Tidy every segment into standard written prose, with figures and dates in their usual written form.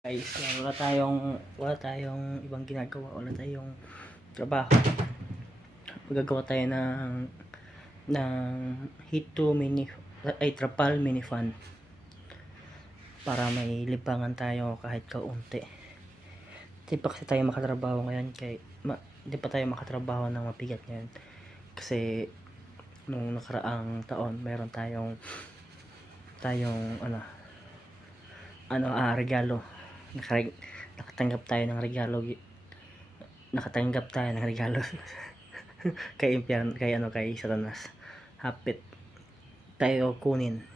Guys, wala tayong ibang ginagawa, wala tayong trabaho. Magagawa tayo ng Hito mini ay trapal mini fan para may libangan tayo kahit kaunti. Di pa kasi tayo makatrabaho ngayon di pa tayo makatrabaho ng mabigat ngayon kasi nung nakaraang taon meron tayong regalo. Nakatanggap tayo ng regalo kay Satanas. Hapit tayo kunin.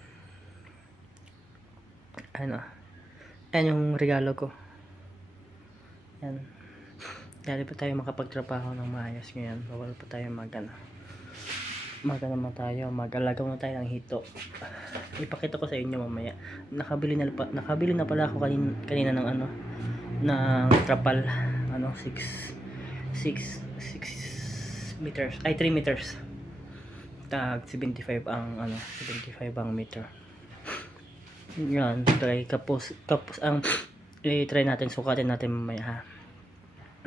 Yan yung regalo ko. Yan. Dali pa tayo makapagtrabaho ng maayos ngayon. Bawal pa tayo mag-alaga na tayo ng hito. Ipakita ko sa inyo mamaya. Nakabili na pala ako kanina ng trapal 6 meters ay 3 meters. Tag 75 ang meter. Yan, kapos ang i-try natin, sukatin natin mamaya ha.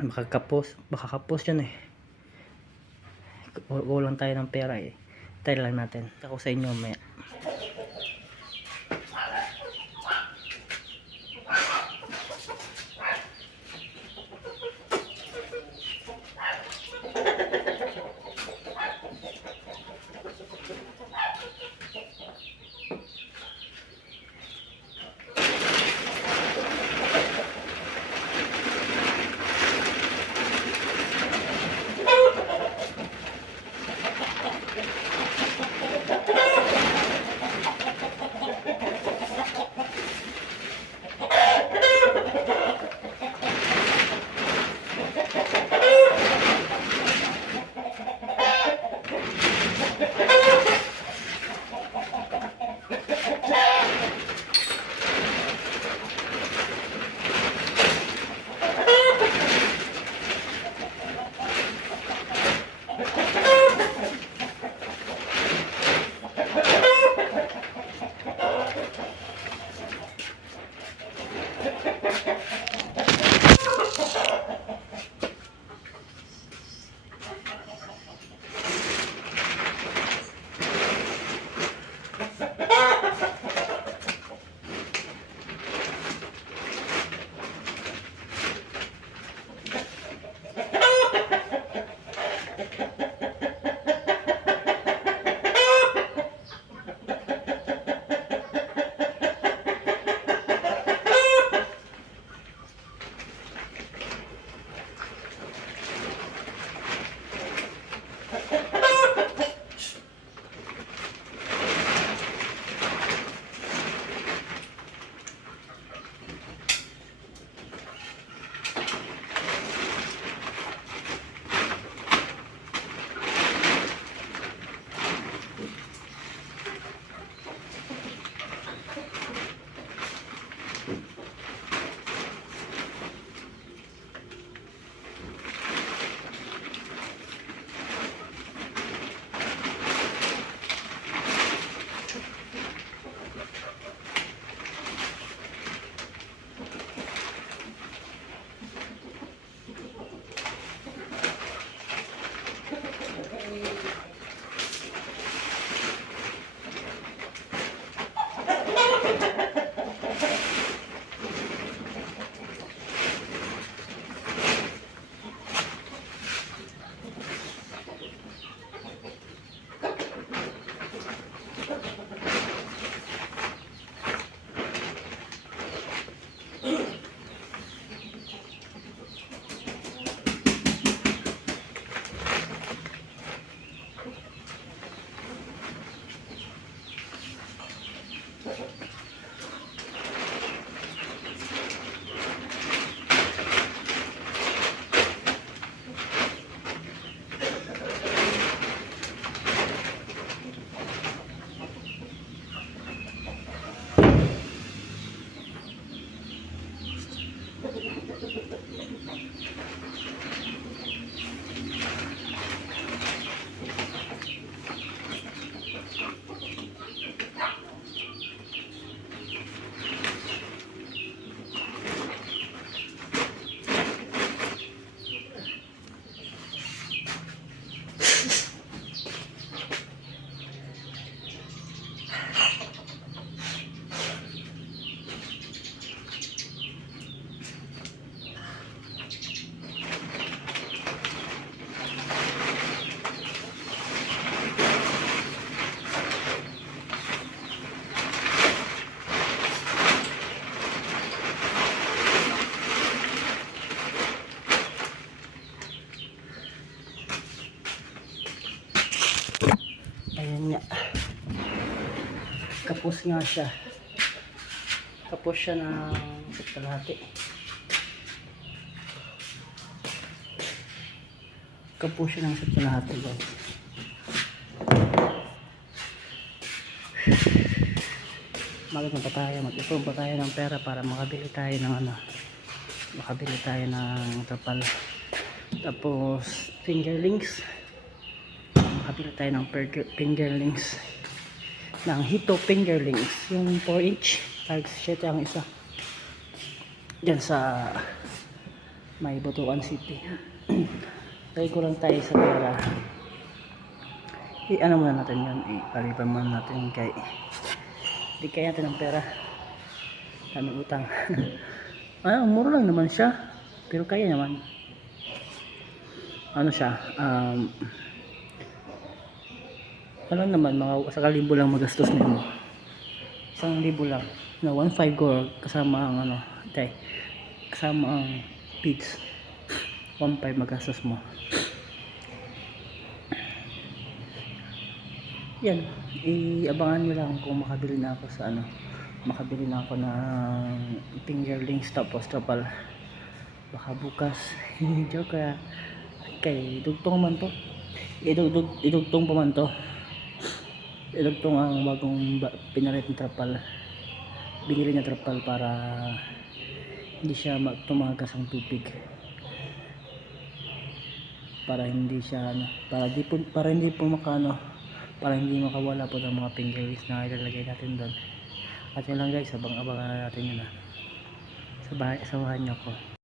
Baka kapos yun eh. Kulang tayo ng pera eh. Try lang natin. Ako sa inyo mamaya. Tapos nga siya. Tapos siya ng kalahati. Tapos siya ng kalahati, guys. Magandang pa tayo, mag-ipon pa tayo ng pera para makabili tayo ng makabili tayo ng trapal. Tapos fingerlings, makabili tayo ng fingerlings, ng Hito fingerlings, yung 4 inch times 7 ang isa, dyan sa may Butuan City. Try ko lang tayo sa pera, ano muna natin yun, ipalipan muna natin kay di kaya natin ng pera, kami utang. Mura lang naman siya, pero kaya naman. Ano siya, ano naman, mga 1,000 lang magastos nyo. 1,000 lang na 1,500 ko kasama ang kasama ang feeds. 1,500 magastos mo. Yan, iabangan nyo lang kung makabili na ako sa makabili na ako ng fingerlings tapos trapal. Baka bukas. Joke kaya kay dugtong man to, idugtong pa man to, idugtong ang bagong pinalit ng trapal, binili niya trapal para hindi siya tumagas ang tubig, para hindi siya para hindi po para hindi makawala po ng mga fingerlings na ilalagay natin doon. At yun lang guys, abangan natin yun. Samahan niyo ako.